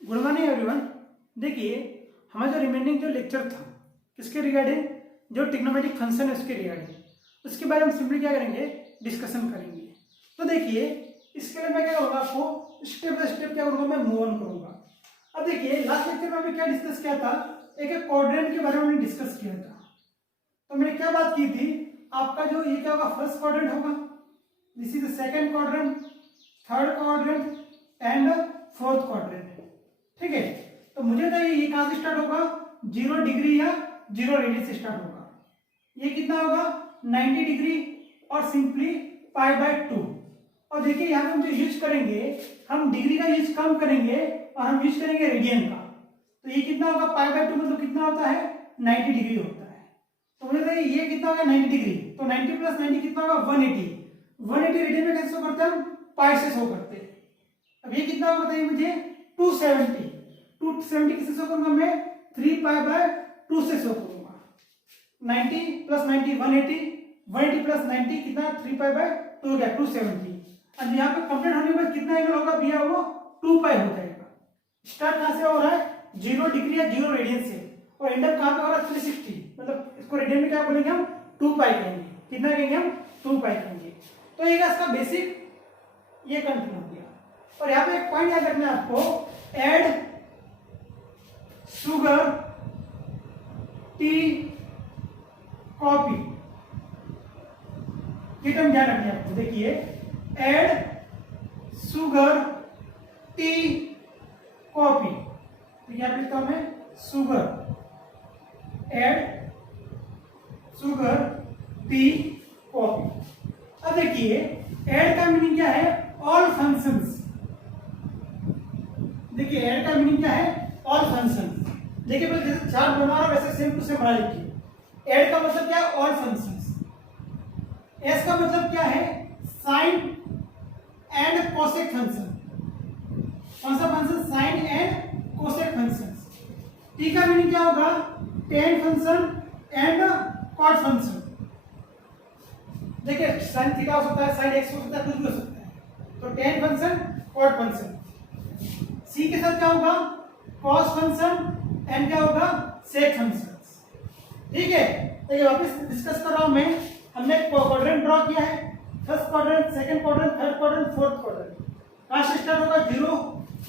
Good morning everyone. देखिए हमारा जो रिमेनिंग जो लेक्चर था किसके रिगार्डिंग, जो ट्रिग्नोमेट्रिक फंक्शन है उसके रिगार्डिंग, उसके बारे में सिंपली क्या करेंगे, डिस्कशन करेंगे। तो देखिए इसके लिए मैं क्या करूँगा, आपको स्टेप बाय स्टेप क्या करूँगा, मैं मूव ऑन करूँगा। अब देखिए लास्ट लेक्चर में हमने क्या डिस्कस किया था, एक क्वाड्रेंट के बारे में हमने डिस्कस किया था। तो मैंने क्या बात की थी, आपका जो ये क्या होगा, फर्स्ट क्वाड्रेंट होगा, this is the second quadrant, third quadrant and fourth quadrant. ठीक है, तो मुझे बताइए ये कहां से स्टार्ट होगा, 0 डिग्री या 0 रेडियन से स्टार्ट होगा। ये कितना होगा, 90 डिग्री और सिंपली पाई बाय 2। और देखिए यहाँ पे हम जो यूज करेंगे, हम डिग्री का यूज कम करेंगे और हम यूज करेंगे रेडियन का। तो ये कितना होगा, पाई बाय 2 मतलब कितना होता है, 90 डिग्री होता है। तो मुझे बताइए ये कितना होगा, 90 डिग्री। तो 90 प्लस 90 कितना होगा, 180। 180 रेडियन में कैसे शो करते हैं, हम पाई से शो करते हैं। अब ये कितना होगा बताइए मुझे, 270। 270 किससे शो करूंगा मैं, 3 पाई बाय 2 से शो करूंगा। 90 प्लस 90 180, 180 प्लस 90 कितना, 3 पाई बाय 2 हो गया 270। अब यहाँ पे कंप्लीट होने के बाद कितना एंगल होगा भैया, वो 2 पाई हो जाएगा। स्टार्ट कहाँ से हो रहा है, 0 डिग्री या 0 रेडियन से, और एंड अप कहाँ पे हो रहा है, 360। मतलब इसको रेडियन में क्या बोलेंगे हम, 2 पाई कहेंगे। कितना कहेंगे हम, 2 पाई कहेंगे। तो ये इसका बेसिक ये कंटिन्यू हो गया। और यहाँ पे एक पॉइंट याद रखना है आपको, एड सुगर टी कॉफी, ये टर्म ध्यान रखिए आपको। देखिए एड सुगर टी कॉफी, तो यहाँ पे लिखता हूं मैं sugar, add sugar tea coffee. अब देखिए एड का मीनिंग क्या है, ऑल फंक्शंस। देखिए एड का मीनिंग क्या है, ऑल फंक्शंस। देखिए पहले जैसे चार्ट बना रहा वैसे सेम टू सेम बना लिखिए। एड का मतलब क्या है, ऑल फंक्शंस। एस का मतलब क्या है, साइन एंड कोसेक फंक्शन। कौन सा function, sine and cosec function. T का मीनिंग क्या होगा, tan function and cot function. देखिए साइन थीटा हो सकता है, साइन एक्स हो सकता है, कुछ भी हो सकता है। तो टेन फंक्शन, कॉट फंक्शन। सी के साथ क्या होगा, कॉस फंक्शन एंड क्या होगा, सेक फंक्शन। ठीक है, तो ये वापस डिस्कस कर रहा हूं मैं। हमने क्वाड्रेंट ड्रॉ किया है, first quadrant, second quadrant, third quadrant, fourth quadrant. कहां से स्टार्ट होगा, 0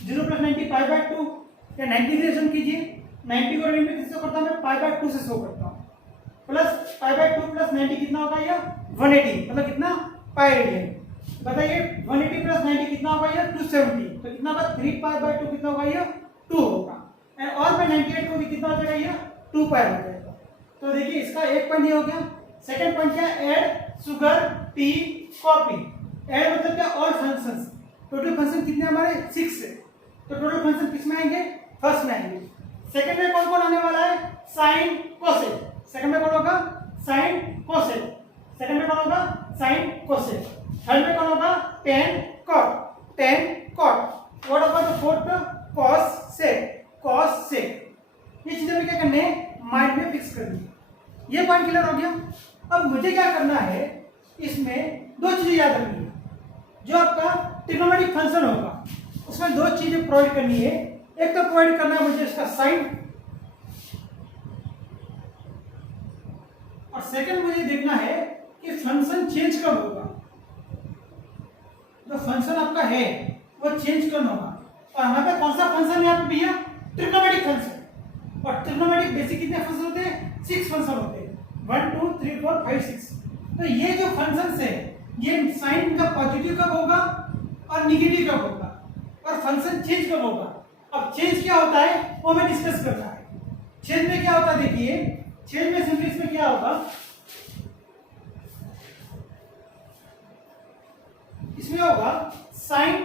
0 प्लस 90 पाई बाय 2 या 90 डिग्री कीजिए। 90 को रेडियन में किससे करता हूं मैं, पाई बाय 2 से शो करता हूं। प्लस पाई बाय 2 प्लस 90 कितना होगा, या 180 मतलब कितना, पाई रेडियन। बताइए 180 प्लस 90 कितना होगा, या 270। तो कितना होगा, 3 पाई बाय 2 कितना होगा, या 2 होगा। और मैं 98 को भी कितना हो जाएगा, या 2 पाई हो जाएगा। तो देखिए इसका एक पॉइंट ये हो गया। सेकंड पॉइंट क्या, add sugar tea coffee. Add मतलब क्या, ऑल फंक्शंस। टोटल फंक्शन कितने हमारे, 6 है। तो टोटल फंक्शन किस में आएंगे, फर्स्ट में आएंगे। सेकंड में कौन कौन आने वाला है, साइन कोसेक। सेकंड में कौन होगा, साइन कोसेक। सेकंड में कौन होगा, साइन कोसेक। थर्ड में कौन होगा, tan cot. Tan cot. What about the fourth, cos sec. Cos sec. ये चीजें हमें क्या करने हैं, माइंड में फिक्स करनी है। ये पॉइंट क्लियर हो गया। अब मुझे क्या करना है, इसमें 2 चीजें याद रखनी है। जो आपका ट्रिग्नोमेट्रिक फंक्शन होगा उसमें 2 चीजें प्रोवाइड करनी है। एक तो प्रोवाइड करना है मुझे इसका साइन, और सेकंड मुझे देखना है कि फंक्शन चेंज कब होगा। जो फंक्शन आपका है वो चेंज कब होगा। और हमारे पास कौन सा फंक्शन है यहाँ पे भैया, ट्रिग्नोमेट्रिक फंक्शन। और ट्रिग्नोमेट्रिक बेसिक कितने फंक्शन होते हैं, 6 फंक्शन होते हैं, 1 2 3 4 5 6। तो ये जो फंक्शंस है, ये साइन का पॉजिटिव कब होगा और निगेटिव कब होगा, और फंक्शन चेंज कब होगा। अब चेंज क्या होता है वो हमें डिस्कस करना है। चेंज में क्या होता है, देखिए चेंज में सिंपली इसमें क्या होगा, इसमें होगा साइन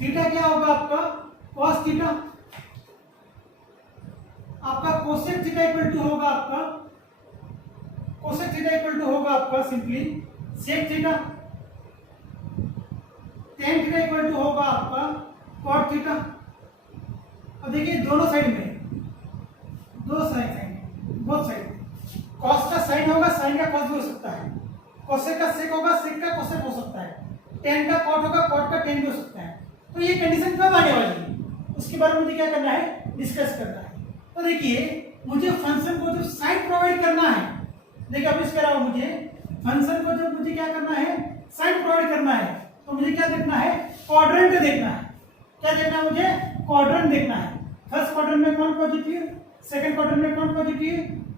थीटा, क्या होगा आपका कॉस थीटा। आपका कोसेक थीटा इक्वल टू होगा, आपका कोसेक थीटा इक्वल टू होगा आपका simply sec theta. Tan theta equal to होगा आपका कॉट थीटा। अब देखिए दोनों साइड में, दो साइड, बोथ साइड। कॉस का साइन होगा, साइन का कॉस भी हो सकता है। कोसेक का सेक होगा, सेक का कोसेक हो सकता है। टेन का कॉट होगा, कॉट का टेन भी हो सकता है। तो ये कंडीशन कब आने वाली है उसके बारे में मुझे क्या करना है, डिस्कस करना है। तो देखिए मुझे फंक्शन को जो साइन प्रोवाइड करना है, देखिए अब इस कह रहा हूं मुझे फंक्शन को जब मुझे क्या करना है, साइन प्रोवाइड करना है, तो मुझे क्या देखना है, क्वाड्रेंट देखना है। क्या देखना है मुझे, क्वाड्रेंट देखना है। फर्स्ट क्वाड्रेंट में कौन पॉजिटिव, सेकंड क्वाड्रेंट में कौन पॉजिटिव,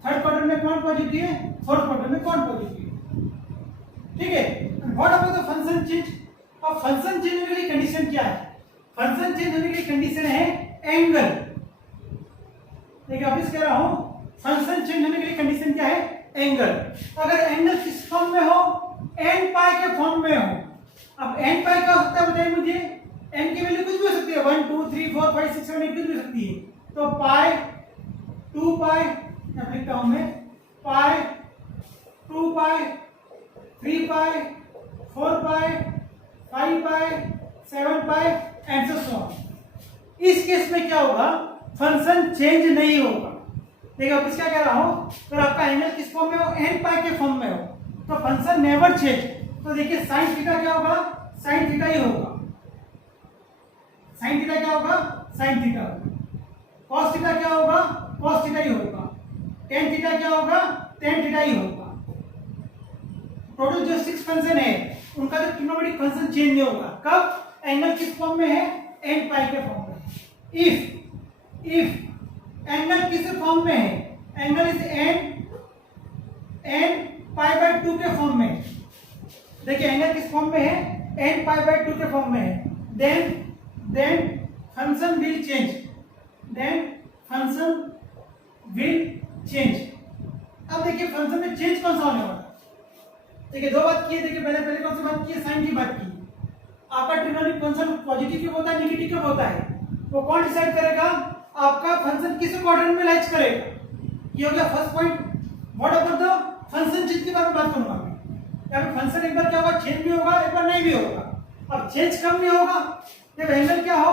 थर्ड क्वाड्रेंट में कौन पॉजिटिव है, फोर्थ क्वाड्रेंट में कौन पॉजिटिव है। ठीक है, what about the function change. अब फंक्शन चेंज होने की कंडीशन क्या है, फंक्शन चेंज होने की कंडीशन है एंगल। देखिए अब इस कह रहा हूं फंक्शन चेंज होने की कंडीशन क्या है, एंगल। अगर एंगल किस फॉर्म में हो, एन पाई के फॉर्म में हो। अब एन पाई क्या हो सकता है बताइए मुझे, एन की वैल्यू कुछ भी हो सकती है, 1 2 3 4 5 6 7 8 कुछ भी हो सकती है। तो पाई 2 पाई मैं लिखता हूं मैं, पाई 2 पाई 3 पाई 4 पाई 5 पाई 7 पाई एंड सो ऑन। इस केस में क्या होगा, फंक्शन चेंज नहीं होगा। देखिए अब क्या कह रहा हूं, अगर आपका एंगल किस फॉर्म में हो, एन पाई के फॉर्म में हो, तो फंक्शन नेवर चेंज। तो देखिए साइन थीटा क्या होगा, साइन थीटा ही होगा। साइन थीटा क्या होगा, साइन थीटा होगा। कॉस थीटा क्या होगा, कॉस थीटा ही होगा। टेन थीटा क्या होगा, टेन थीटा ही होगा। टोटल जो 6 फंक्शन है उनका जो ट्रिग्नोमेट्रिक फंक्शन चेंज नहीं होगा। कब, एंगल किस फॉर्म में है, एन पाई के फॉर्म में। इफ एंगल किस फॉर्म में है, angle is an pi by 2 के फॉर्म में। देखिए एंगल किस फॉर्म में है, एन पाई बाय 2 के फॉर्म में है, देन फंक्शन विल चेंज, अब देखिए फंक्शन में चेंज कौन सा होने वाला है। देखिए दो बात की है, देखिए पहले कौन सी बात की है, साइन की बात की। आपका ट्रिग्नोमेट्रिक फंक्शन पॉजिटिव कब होता है, नेगेटिव कब होता है, वो कौन डिसाइड करेगा, आपका फंक्शन किस क्वाड्रेंट में लाइज करेगा। ये हो गया first point. What about the function change के बारे में बात करूंगा मैं। या फिर फंक्शन एक बार क्या होगा, चेंज भी होगा, एक बार नहीं भी होगा। अब चेंज कब नहीं होगा, जब एंगल क्या हो,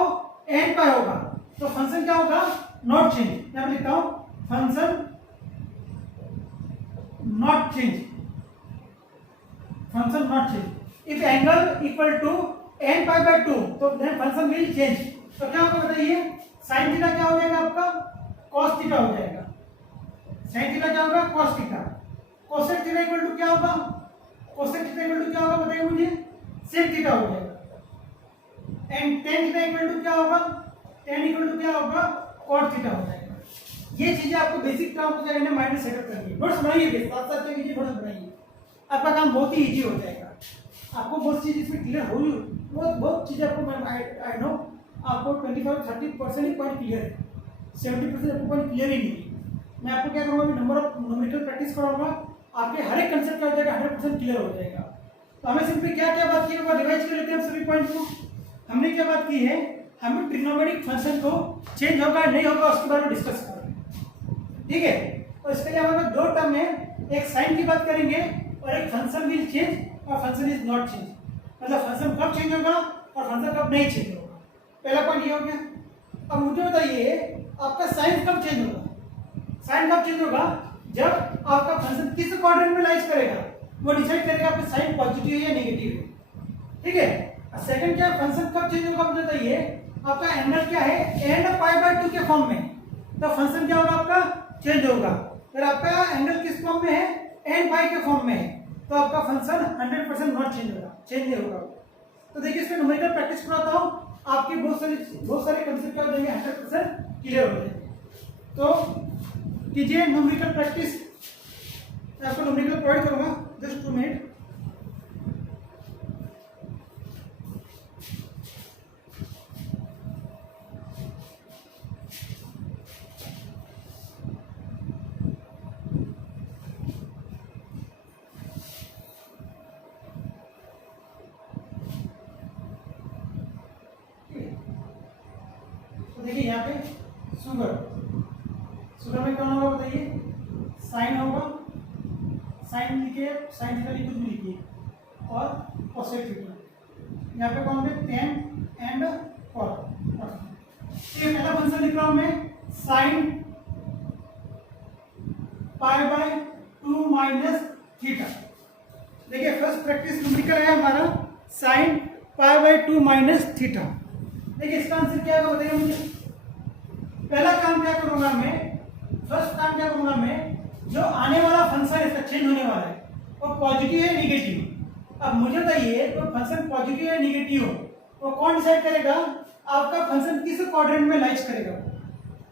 एन पाई होगा, तो फंक्शन क्या होगा, नॉट चेंज। मैं लिखता हूं function not change, function not change. If angle equal to N pi by 2 तो देन फंक्शन विल चेंज। तो क्या होगा बताइए, साइन थीटा क्या हो जाएगा आपका, कॉस थीटा हो जाएगा। साइन थीटा क्या होगा, cos theta. Cosec theta equal to क्या होगा, कोसेक थीटा इक्वल टू क्या होगा बताइए मुझे, सेक थीटा हो जाएगा। And tan theta equal to क्या होगा, टेन इक्वल टू क्या होगा, कॉट थीटा हो जाएगा। ये चीजें आपको बेसिक टर्म क्या करना है, माइंड में सेटअप करनी है। नोट्स बनाइए, साथ साथ क्या कीजिए, नोट्स बनाइए, आपका काम बहुत ही इजी हो जाएगा। आपको बहुत चीज इसमें क्लियर हो, बहुत चीजें आपको आई नो आपको 25-30% पॉइंट क्लियर है, 70% आपको पॉइंट क्लियर ही नहीं है। मैं आपको क्या करूँगा, नंबर ऑफ न्यूमेरिकल प्रैक्टिस कराऊंगा, आपके हर एक कंसेप्ट क्या हो जाएगा, 100% क्लियर हो जाएगा। तो हमें सिंपली क्या क्या बात की है, रिवाइज कर लेते हैं सभी पॉइंट को। हमने क्या बात की है, हमें ट्रिग्नोमेट्रिक फंक्शन को चेंज होगा नहीं होगा उसके बारे में डिस्कस करेंगे। ठीक है, तो इसके लिए हमारे दो टर्म है, एक साइन की बात करेंगे और एक फंक्शन विल चेंज और फंक्शन इज नॉट चेंज। मतलब फंक्शन कब चेंज होगा और फंक्शन कब नहीं चेंज होगा। पहला पॉइंट ये हो गया। अब मुझे बताइए आपका साइन कब चेंज होगा, साइन कब चेंज होगा, जब आपका फंक्शन किस क्वाड्रेंट में लाइज करेगा, वो डिसाइड करेगा आपका साइन पॉजिटिव है या नेगेटिव है। ठीक है, सेकंड क्या, फंक्शन कब चेंज होगा मुझे बताइए, आपका एंगल क्या है, एन पाई बाय 2 के फॉर्म में, तो फंक्शन क्या होगा आपका, चेंज होगा। अगर आपका एंगल किस फॉर्म में है, एन पाई के फॉर्म में है, तो आपका फंक्शन 100% नॉट चेंज होगा, चेंज नहीं होगा। तो देखिए इसमें न्यूमेरिकल प्रैक्टिस कराता हूं, आपके बहुत सारे कंसेप्ट क्या हो जाएंगे, 100% क्लियर हो जाएंगे। तो कीजिए न्यूमेरिकल प्रैक्टिस, मैं आपको न्यूमेरिकल प्रोवाइड करूंगा, जस्ट 2 मिनट। देखिए यहाँ पे शुगर में कौन होगा बताइए, साइन होगा, साइन लिखिए, साइन थीटा कुछ भी लिखिए, और कोसेक थीटा। यहाँ पे कौन होंगे, टेन एंड कॉट। ये पहला फंक्शन लिख रहा हूं मैं, sine pi by 2 minus theta. देखिए फर्स्ट प्रैक्टिस न्यूमेरिकल है हमारा, sine pi by 2 minus theta. देखिए इसका आंसर क्या आएगा बताइए मुझे। पहला काम क्या करूंगा मैं, फर्स्ट काम क्या करूंगा मैं, जो आने वाला फंक्शन इसका चेंज होने वाला है वो पॉजिटिव है निगेटिव। अब मुझे बताइए तो फंक्शन पॉजिटिव है निगेटिव हो वो कौन डिसाइड करेगा, आपका फंक्शन किस क्वाड्रेंट में लाइज करेगा।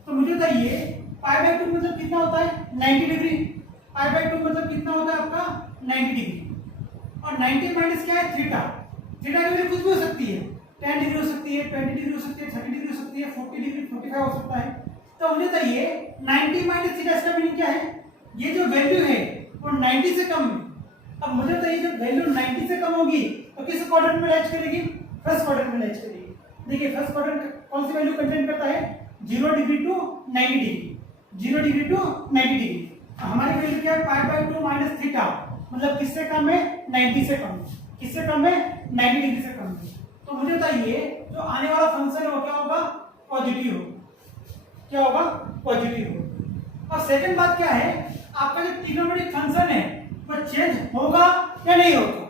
तो मुझे बताइए पाई बाय 2 मतलब कितना होता है 90 डिग्री, पाई बाय 2 मतलब कितना होता है आपका 90 डिग्री, और 90 माइनस क्या है थीटा, थीटा की वैल्यू कुछ भी हो सकती है, 10 डिग्री हो सकती है, 20 डिग्री हो सकती है, 30 डिग्री हो सकती है, 40 डिग्री 45 हो सकता है। तो मुझे बताइए 90 माइनस थीटा इसका मीनिंग क्या है, ये जो वैल्यू है वो 90 से कम है। अब मुझे बताइए जब वैल्यू 90 से कम होगी तो किस क्वाड्रेंट में लाइज करेगी, फर्स्ट क्वाड्रेंट में लाइज करेगी। देखिए फर्स्ट क्वाड्रेंट कौन सी वैल्यू कंटेन करता है 0 degree to 90 degree, 0 degree to 90 degree. हमारी वैल्यू क्या है पाई बाय 2 माइनस थीटा, मतलब किससे कम है 90 से कम, किससे कम है 90 डिग्री से कम है। तो मुझे बताइए जो आने वाला फंक्शन है वो क्या होगा पॉजिटिव हो, क्या होगा पॉजिटिव हो। और सेकंड बात क्या है, आपका जो ट्रिग्नोमेट्रिक फंक्शन है वो चेंज होगा या नहीं होगा,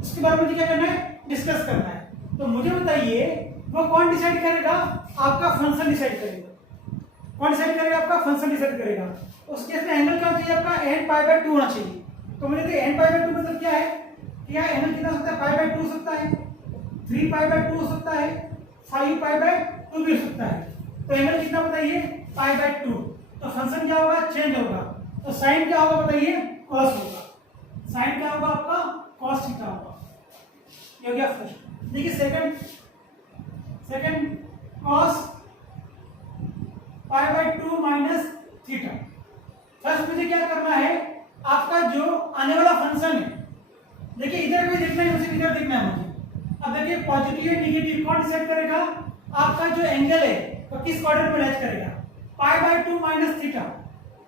उसके बारे में मुझे क्या करना है डिस्कस करना है। तो मुझे बताइए वो कौन डिसाइड करेगा, आपका फंक्शन डिसाइड करेगा। कौन डिसाइड करेगा, आपका फंक्शन डिसाइड करेगा। उस केस में एंगल क्या चाहिए आपका n पाई बाय 2 होना चाहिए। तो मुझे तो n पाई बाय 2 मतलब क्या है, क्या एंगल कितना हो सकता है पाई बाय 2 हो सकता है, 3 पाई बाय 2 हो सकता है, 5 पाई बाय 2 भी हो सकता है। तो एंगल कितना बताइए पाई बाय 2। तो फंक्शन क्या होगा चेंज होगा, तो साइन क्या होगा बताइए cos होगा, साइन क्या होगा आपका cos थीटा होगा। ये हो गया फर्स्ट। देखिए second cos pi by 2 minus theta. First मुझे क्या करना है, आपका जो आने वाला फंक्शन है, देखिए इधर भी देखना है मुझे, इधर देखना है मुझे। अब देखिए पॉजिटिव या निगेटिव कौन डिसाइड करेगा, आपका जो एंगल है तो किस क्वाड्रेंट में लाइज करेगा, पाई बाय 2 माइनस थीटा,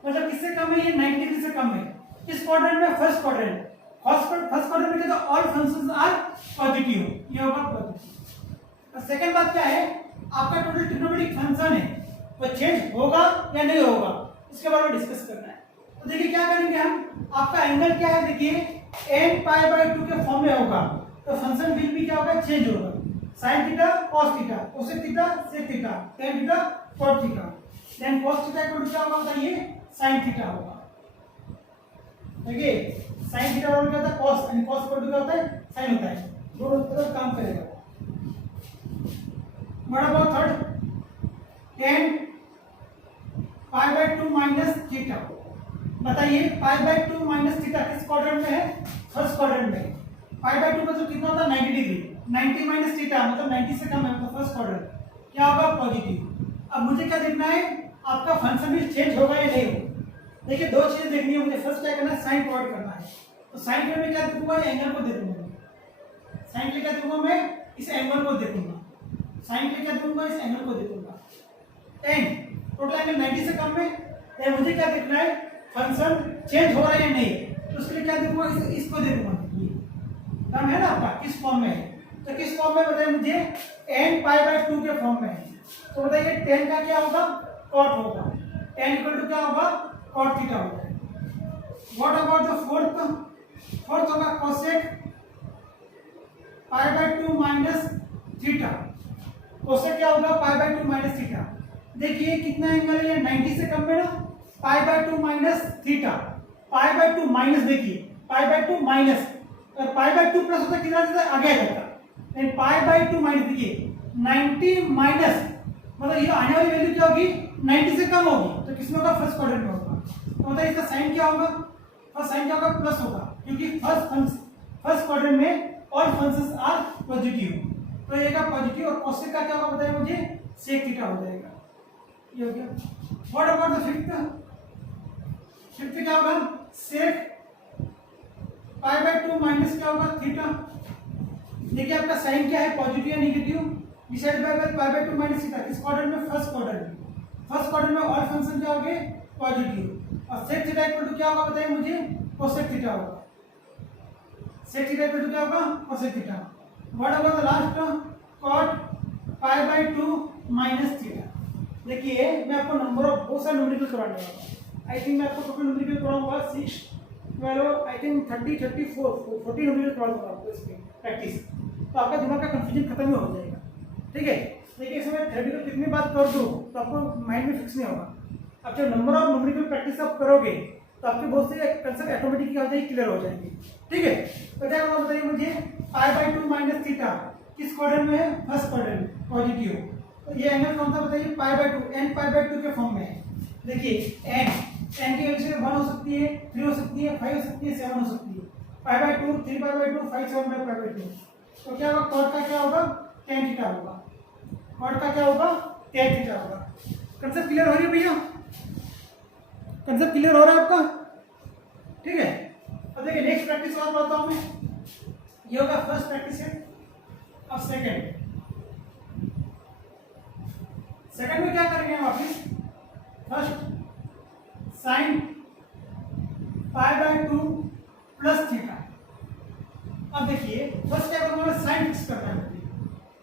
मतलब किससे कम है ये 90 डिग्री से कम है। किस क्वाड्रेंट में, फर्स्ट क्वाड्रेंट। फर्स्ट क्वाड्रेंट में तो ऑल फंक्शंस आर पॉजिटिव, ये होगा पॉजिटिव। सेकंड बात क्या है, आपका टोटल ट्रिग्नोमेट्रिक फंक्शन है वो चेंज होगा या नहीं होगा, इसके बारे में डिस्कस करना है। तो देखिए क्या करेंगे हम, आपका एंगल क्या है, देखिए n पाई बाय 2 के फॉर्म में होगा तो फंक्शन विल भी क्या होगा चेंज होगा, sin theta cos theta, cosec theta sec theta, tan theta cot theta, then cos theta equal to क्या होगा बताइए sin थीटा होगा। देखिए sin थीटा बराबर क्या होता है cos, and cos equal to क्या होता है sin होता है, दोनों तरफ काम करेगा। What about third, tan pi by 2 minus theta. बताइए पाई बाय 2 माइनस थीटा किस क्वाड्रेंट में है, फर्स्ट क्वाड्रेंट में। पाई बाय 2 मतलब कितना होता है 90 डिग्री, 90 माइनस थीटा मतलब 90 से कम है, मतलब फर्स्ट क्वाड्रेंट क्या होगा पॉजिटिव। अब मुझे क्या देखना है, आपका फंक्शन भी चेंज होगा या नहीं होगा। देखिए दो चीजें देखनी है मुझे, फर्स्ट क्या करना है साइन प्लॉट करना है। तो साइन में मैं क्या देखूंगा, एंगल को देखूंगा, साइन के क्या देखूंगा मैं इस एंगल को देखूंगा, साइन के क्या देखूंगा इस एंगल को देखूंगा। टेन टोटल एंगल 90 से कम है, तो मुझे क्या देखना है फंक्शन चेंज हो रहा है या नहीं, तो उसके लिए क्या देखूंगा इसको देखूंगा। टर्म है ना आपका किस फॉर्म में है, तो किस फॉर्म में बताइए मुझे n पाई बाय 2 के फॉर्म में है। तो बताइए tan का क्या होगा cot होगा, tan इक्वल टू क्या होगा cot थीटा होगा। व्हाट अबाउट द फोर्थ होगा cosec pi by 2 minus theta, cosec क्या होगा पाई बाय 2 माइनस थीटा। देखिए कितना एंगल है 90 से कम में ना, पाई by 2 minus theta, pi by 2 minus, देखिए पाई बाय 2 माइनस, और पाई बाय 2 प्लस होता कितना देता आगे आ जाता, लेकिन पाई बाय 2 माइनस, देखिए 90 माइनस मतलब ये आने वाली वैल्यू क्या होगी 90 से कम होगी, तो किसमें होगा फर्स्ट क्वाड्रेंट में होगा। तो बताइए इसका साइन क्या होगा, फर्स्ट साइन क्या होगा प्लस होगा, क्योंकि फर्स्ट क्वाड्रेंट में ऑल फंक्शंस आर पॉजिटिव, तो ये का पॉजिटिव, और cosec का क्या होगा बताइए मुझे sec थीटा हो जाएगा। ये हो गया। व्हाट अबाउट द फिफ्थ क्या होगा sec पाई बाय 2 माइनस क्या होगा थीटा। देखिए आपका साइन क्या है पॉजिटिव या negative, decide by pi by 2 minus theta, किस क्वाड्रेंट में फर्स्ट क्वाड्रेंट में। फर्स्ट क्वाड्रेंट में ऑल फंक्शन क्या होंगे पॉजिटिव, और sec थीटा इक्वल टू क्या होगा बताइए मुझे cosec थीटा होगा, sec थीटा इक्वल टू क्या होगा cosec theta. What about the last cot pi by 2 minus theta. देखिए मैं आपको नंबर ऑफ बहुत सारे न्यूमेरिकल करवाने वाला हूं, आई थिंक मैं आपको टोटल न्यूमेरिकल कराऊंगा 6 12 आई थिंक 30 34 40 न्यूमेरिकल करवा दूंगा आपको इसमें प्रैक्टिस, तो आपका दिमाग का कंफ्यूजन खत्म हो जाएगा। ठीक है, देखिए इसमें थ्योरेटिकल कितनी बात कर दूँ तो आपको माइंड में फिक्स नहीं होगा। अब जब नंबर ऑफ न्यूमेरिकल प्रैक्टिस आप करोगे तो आपके बहुत से कंसेप्ट ऑटोमेटिक क्या हो जाएगी, क्लियर हो जाएंगे। ठीक है, तो क्या होगा बताइए मुझे, π/2 माइनस थीटा किस क्वाड्रेंट में है, फर्स्ट क्वाड्रेंट पॉजिटिव। तो ये एंगल कौन सा बताइए, π/2, n π/2 के फॉर्म में है। देखिए n की वैल्यू 1 हो सकती है, 3 हो सकती है, 5 हो सकती है, 7 हो सकती है। π/2, 3π/2, 5, 7π/2। तो क्या होगा, कॉट का क्या होगा, tan थीटा होगा। कॉट का क्या होगा, tan थीटा होगा। कंसेप्ट क्लियर हो रही है भैया, कंसेप्ट क्लियर हो रहा है आपका? ठीक है, अब देखिए नेक्स्ट प्रैक्टिस और बताता हूं मैं। ये होगा फर्स्ट प्रैक्टिस है। अब सेकंड में क्या करेंगे हम वापिस, फर्स्ट साइन π/2 प्लस थीटा। अब देखिए फर्स्ट क्या करूंगा, साइन फिक्स करना है।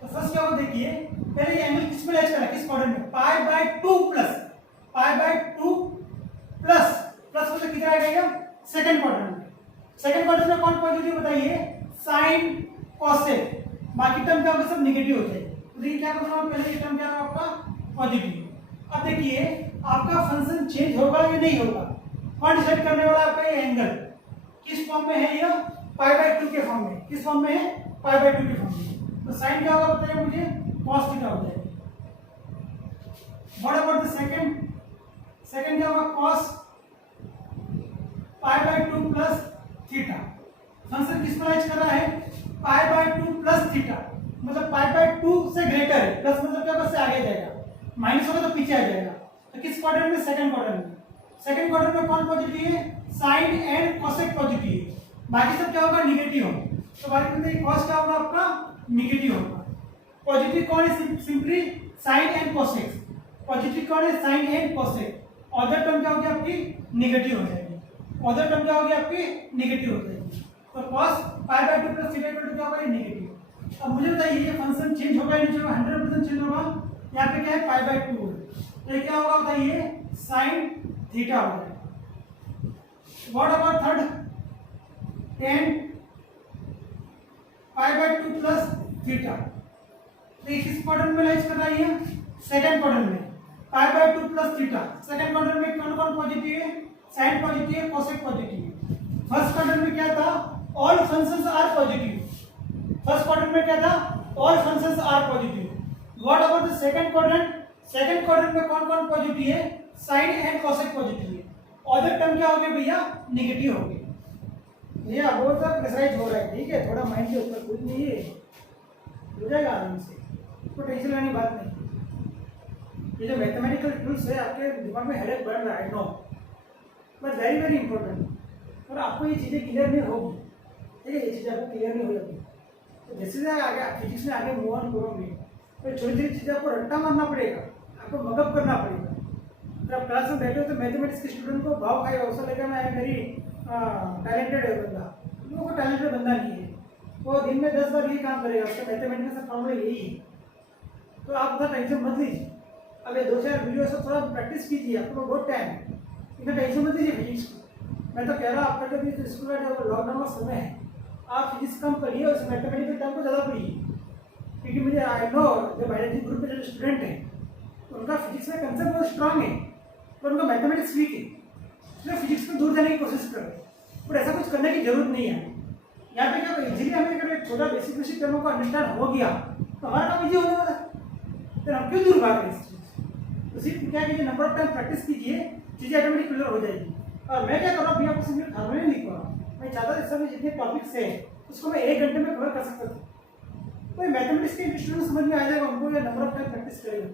तो फर्स्ट क्या होगा, देखिए पहले ये एंगल किस में लाइज करा, किस क्वाड्रेंट में, π/2 प्लस प्लस मतलब किधर आ जाएगा, सेकंड क्वाड्रेंट में। सेकंड क्वाड्रेंट में कौन पॉजिटिव बताइए, साइन कोसेक, बाकी टर्म क्या होगा, सब नेगेटिव हो जाएगा। तो देखिए क्या करूंगा, पहले ये टर्म क्या होगा आपका पॉजिटिव। अब देखिए आपका फंक्शन चेंज होगा या नहीं होगा, कौन डिसाइड करने वाला आपका ये एंगल किस फॉर्म में है, ये π/2 के फॉर्म में। किस फॉर्म में है, π/2 के फॉर्म में। तो साइन क्या होगा बताइए मुझे, cos थीटा हो जाएगा। व्हाट अबाउट द सेकंड क्या होगा, cos π/2 प्लस थीटा। फंक्शन किस पर लाइज कर रहा है, π/2 प्लस थीटा, मतलब π/2 से ग्रेटर है, प्लस मतलब क्या होगा, से आगे जाएगा, माइनस होगा तो पीछे आ जाएगा। तो किस क्वाड्रेंट में, सेकंड क्वाड्रेंट में। सेकंड क्वाड्रेंट में कौन पॉजिटिव है, साइन एंड कोसेक पॉजिटिव है, बाकी सब क्या होगा, नेगेटिव होगा। तो बाकी में cos क्या होगा आपका, नेगेटिव होगा। पॉजिटिव कौन है, simply sine and cosec. Positive कौन है, sine and cosec. Other term क्या होगी आपकी, नेगेटिव हो जाएगी। अदर टर्म क्या होगी आपकी, नेगेटिव हो जाएगी। तो cos π/2 plus theta equal to क्या होगा, नेगेटिव। अब मुझे बताइए ये फंक्शन चेंज होगा या नहीं होगा, 100% चेंज होगा। यहाँ पे क्या है, π/2 है, तो ये क्या होगा बताइए, साइन थीटा हो जाएगा। What about third, tan π/2 plus theta. तो किस क्वाड्रेंट में लाइज कर रही है, सेकंड क्वाड्रेंट में, π/2 प्लस थीटा। सेकंड क्वाड्रेंट में कौन कौन पॉजिटिव है, साइन पॉजिटिव है, कोसेक पॉजिटिव है। फर्स्ट क्वाड्रेंट में क्या था, all functions are positive. First quadrant में क्या था, all functions are positive. What about the second quadrant, second quadrant में कौन कौन पॉजिटिव है, साइन एंड कोसेक पॉजिटिव है। अदर टर्म क्या हो गए भैया, नेगेटिव हो गए। ये अब वो सब प्रेशराइज हो रहा है, ठीक है, थोड़ा माइंड के ऊपर कुछ नहीं है, हो जाएगा आराम से, कोई टेंशन लेने बात नहीं। ये जो मैथमेटिकल टूल्स है आपके दिमाग में हेडेक बढ़ रहा है, no, but very very important. और आपको ये चीज़ें क्लियर नहीं होगी, ठीक है, ये चीज़ें आपको क्लियर नहीं हो जाती। तो जैसे जैसे आगे फिजिक्स में आगे मूव ऑन करोगे तो छोटी छोटी चीज़ें आपको रट्टा मारना पड़ेगा, आपको मगअप करना पड़ेगा। जब आप क्लास में बैठे हो तो मैथमेटिक्स के स्टूडेंट को भाव खाएगा, उसका लगेगा मैं वेरी टैलेंटेड है बंदा। लोगों को टैलेंटेड बंदा नहीं है, वो दिन में 10 बार यही काम करेगा, उसका मैथमेटिक्स का फॉर्मूला यही है। तो आप उतना टेंशन मत लीजिए। अब ये 2-4 वीडियो से थोड़ा प्रैक्टिस कीजिए, आपको बहुत टाइम है, इतना टेंशन मत लीजिए फिजिक्स को। मैं तो कह रहा हूँ आपका जब भी स्कूल में लॉकडाउन का समय है, आप फिजिक्स कम पढ़िए और मैथमेटिकल टर्म को ज़्यादा पढ़िए, क्योंकि मुझे आई नो जो बायोलॉजी ग्रुप के जो स्टूडेंट हैं उनका फिजिक्स में कंसेप्ट बहुत स्ट्रांग है, पर उनका मैथमेटिक्स वीक है, इसलिए फिजिक्स में दूर जाने की कोशिश कर रहे हैं। बट ऐसा कुछ करने की जरूरत नहीं है। यहाँ पे क्या इजीली हमें अगर एक छोटा बेसिक टर्मों को अंडरस्टैंड हो गया तो हमारा काम इजी होने वाला है, फिर हम क्यों दूर भाग रहे हैं इस चीज़। तो सिर्फ क्या कीजिए, नंबर ऑफ टाइम प्रैक्टिस कीजिए, चीज़ें ऑटोमेटिक क्लियर हो जाएगी। और मैं क्या कर रहा हूँ, आपको सिर्फ फार्मूला नहीं लिख रहा हूँ, मैं चाहता था सब जितने टॉपिक्स है उसको मैं 1 घंटे में कवर कर सकता था। तो मैथमेटिक्स के स्टूडेंट समझ में आ जाएगा, उनको ये नंबर ऑफ टाइम प्रैक्टिस करेगा।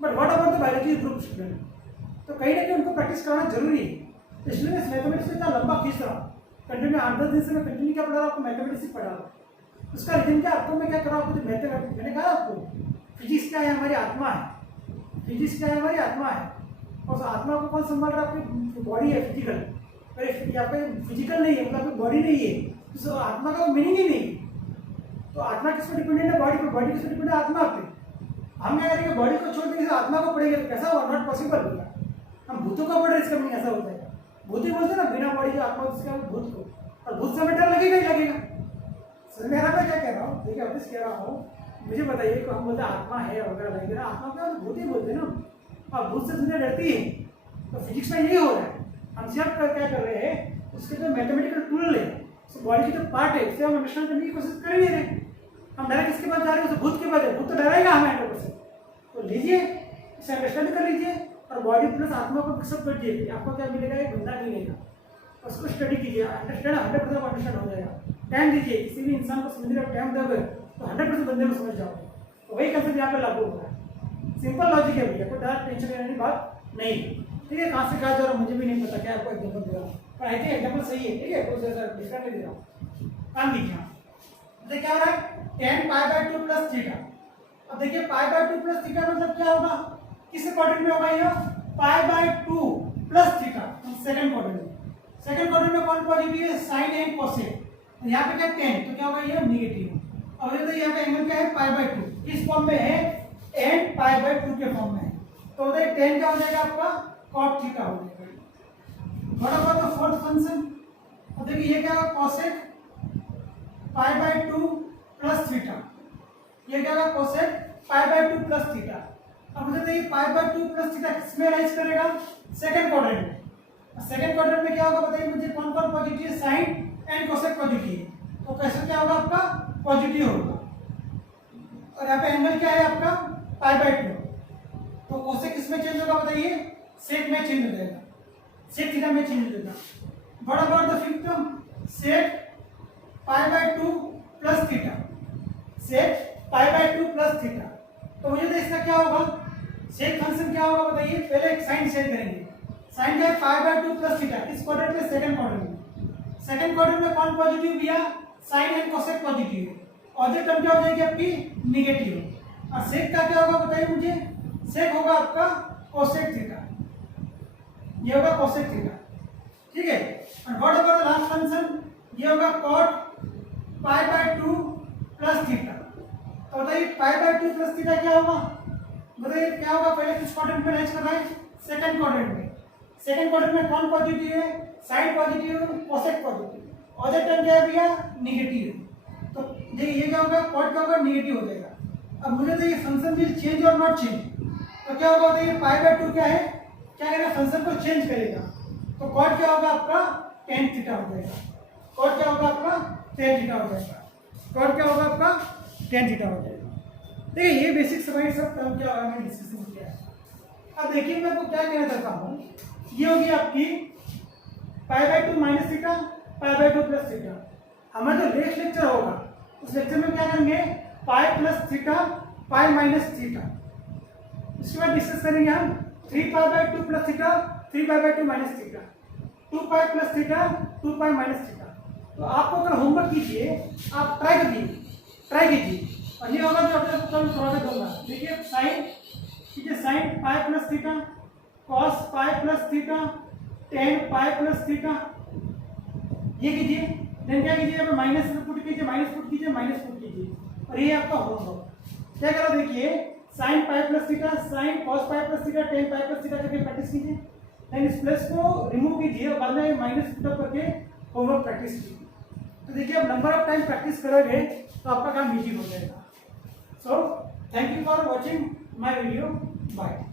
But what about the biology group student, तो कहीं ना कहीं उनको प्रैक्टिस कराना जरूरी है। इसलिए मैं मैथमेटिक्स को इतना लंबा खींच रहा हूँ, कंटिन्यू 8-10 दिन से मैं कंटिन्यू क्या पढ़ा रहा हूँ, आपको मैथमेटिक्स ही पढ़ा रहा हूँ। उसका रीजन क्या, आपको मैं क्या कर रहा हूँ, आपको मैथमेटिक्स मैंने कहा आपको फिजिक्स क्या है, हमारी आत्मा है। फिजिक्स क्या है, हमारी आत्मा है। और उस आत्मा को कौन संभाल रहा है, आपकी बॉडी है, फिजिकल। आपका फिजिकल नहीं है, मतलब आपकी बॉडी नहीं है, तो आत्मा का मीनिंग ही नहीं। तो आत्मा किस पर डिपेंडेंट है, बॉडी पर। बॉडी किस पर डिपेंडेंट है, आत्मा पे। हम क्या करेंगे, बॉडी को छोड़ देंगे, आत्मा को पढ़ेंगे, तो कैसा होगा, नॉट पॉसिबल होगा। हम भूतों को पढ़ रहे, इसका मीनिंग ऐसा होता है। भूत ही बोलते ना, बिना बॉडी के आत्मा, उसका भूत को, और भूत से हमें डर लगेगा ही लगेगा। समझ में आ रहा है क्या कह रहा हूँ, देखिए ऑफिस कह रहा हूँ, मुझे बताइए कि हम बोलते हैं आत्मा है वगैरह वगैरह, आत्मा का भूत ही बोलते हैं ना, और भूत से दुनिया डरती है। तो फिजिक्स में यही हो रहा है, हम सिर्फ क्या कर रहे हैं, उसके जो मैथमेटिकल टूल है, उस बॉडी की जो पार्ट है उसे हम अंडरस्टैंड करने की कोशिश कर ही नहीं रहे। हम डायरेक्ट किसके पास जा रहे हैं, उस भूत के पास है, भूत तो डराएगा हमें 100%। तो लीजिए, इसे अंडरस्टैंड कर लीजिए और बॉडी प्लस आत्मा को मिक्सअप कर दीजिए, आपको क्या मिलेगा, एक बंदा मिलेगा। उसको स्टडी कीजिए, अंडरस्टैंड 100% अंडरस्टैंड हो जाएगा। टाइम दीजिए, किसी भी इंसान को समझने का टाइम दोगे तो 100% बंदे को समझ जाओगे। तो वही कंसेप्ट यहाँ पे लागू होगा। सिंपल लॉजिक है भैया, कोई ज़्यादा टेंशन लेने की बात नहीं। ठीक है, कहाँ से कहा जा रहा मुझे भी नहीं पता, क्या आपको एग्जाम्पल दे रहा हूँ, पर आई थिंक एग्जाम्पल सही है। ठीक है, कुछ ज़्यादा डिफरेंट नहीं दे रहा हूँ। काम लीजिए, तो क्या हो रहा है, tan π/2 प्लस थीटा। अब देखिए π/2 प्लस थीटा मतलब क्या होगा, किस क्वाड्रेंट में होगा ये, π/2 प्लस थीटा, सेकंड क्वाड्रेंट में। सेकंड क्वाड्रेंट में कौन पॉजिटिव है, साइन एंड कोसेक। यहाँ पे क्या tan, तो क्या होगा ये नेगेटिव। अब देखो यहाँ पे एंगल क्या है, π/2 इस फॉर्म में है, एंड π/2 के फॉर्म में है, तो उधर tan क्या हो जाएगा आपका, cot थीटा हो जाएगा। थोड़ा बहुत फोर्थ फंक्शन, अब देखिए ये क्या होगा, कोसेक π/2 प्लस थीटा, ये क्या होगा, कोसेक π/2 प्लस थीटा। अब मुझे देखिए π/2 प्लस थीटा किसमें राइज करेगा, सेकंड क्वाड्रेंट में। सेकंड क्वाड्रेंट में क्या होगा बताइए मुझे, कौन कौन पॉजिटिव है, साइन एंड कोसेक पॉजिटिव है, तो कैसे क्या होगा आपका, पॉजिटिव होगा। और यहाँ पे एंगल क्या है आपका, π/2, तो कोसेक किसमें चेंज होगा बताइए, सेक में चेंज हो जाएगा, सेक थीटा में चेंज हो जाएगा। What about the fifth, sec π/2 plus theta, sec π/2 plus theta. तो मुझे तो इसका क्या होगा, सेक फंक्शन क्या होगा बताइए, पहले एक साइन सेट करेंगे। साइन क्या है, π/2 प्लस थीटा, किस क्वाड्रेंट में, सेकंड क्वाड्रेंट में। सेकंड क्वाड्रेंट में कौन पॉजिटिव भैया, साइन एंड कोसेक पॉजिटिव है, और जो टर्म क्या हो जाएगी आपकी, नेगेटिव। और सेक का क्या होगा बताइए मुझे, सेक होगा आपका कोसेक थीटा, ये होगा कोसेक थीटा। ठीक है, और what about the last function, ये होगा cot π/2 प्लस थीटा। तो बताइए π/2 प्लस थीटा क्या होगा, बताइए क्या होगा, पहले किस क्वाड्रेंट में राइज कर रहा है, सेकंड क्वाड्रेंट में। सेकंड क्वाड्रेंट में कौन पॉजिटिव है, साइन पॉजिटिव, कोसेक पॉजिटिव, और जो टर्म क्या है भैया, नेगेटिव है। तो देखिए ये क्या होगा, cot क्या होगा, नेगेटिव हो जाएगा। अब मुझे देखिए फंक्शन विल चेंज और नॉट चेंज, तो क्या होगा बताइए, π/2 क्या है, क्या करेगा, फंक्शन को चेंज करेगा, तो cot क्या होगा आपका, tan थीटा हो जाएगा। cot क्या होगा आपका, tan थीटा हो जाएगा। cot क्या होगा आपका, tan थीटा हो जाएगा। देखिए ये बेसिक समझ सब टर्म क्या होगा, मैंने डिस्कशन किया है। अब देखिए मैं आपको क्या कहना चाहता हूँ, ये होगी आपकी π/2 माइनस थीटा, π/2 प्लस थीटा। हमारा जो नेक्स्ट लेक्चर होगा उस लेक्चर में क्या करेंगे, pi plus theta, pi minus theta. इसके बाद डिस्कस करेंगे हम 3π/2 plus theta, 3π/2 minus theta, 2π plus theta, 2π minus theta. तो आपको अगर होमवर्क कीजिए, आप ट्राई कीजिए और ये होगा जो अपने कल थोड़ा दूंगा। देखिए साइन कीजिए, sine pi plus theta, cos pi plus theta, ten पाई प्लस थीटा, ये कीजिए। देन क्या कीजिए, यहाँ पे माइनस पुट कीजिए, माइनस पुट कीजिए और ये आपका होमवर्क। क्या करो देखिए, sine pi plus theta, sine cos pi plus theta, ten पाई प्लस थीटा करके प्रैक्टिस कीजिए। देन इस प्लस को रिमूव कीजिए और बाद में माइनस पुट करके होमवर्क प्रैक्टिस कीजिए। तो देखिए अब नंबर ऑफ टाइम प्रैक्टिस करोगे तो आपका काम इजी हो जाएगा। So thank you for watching my video, bye.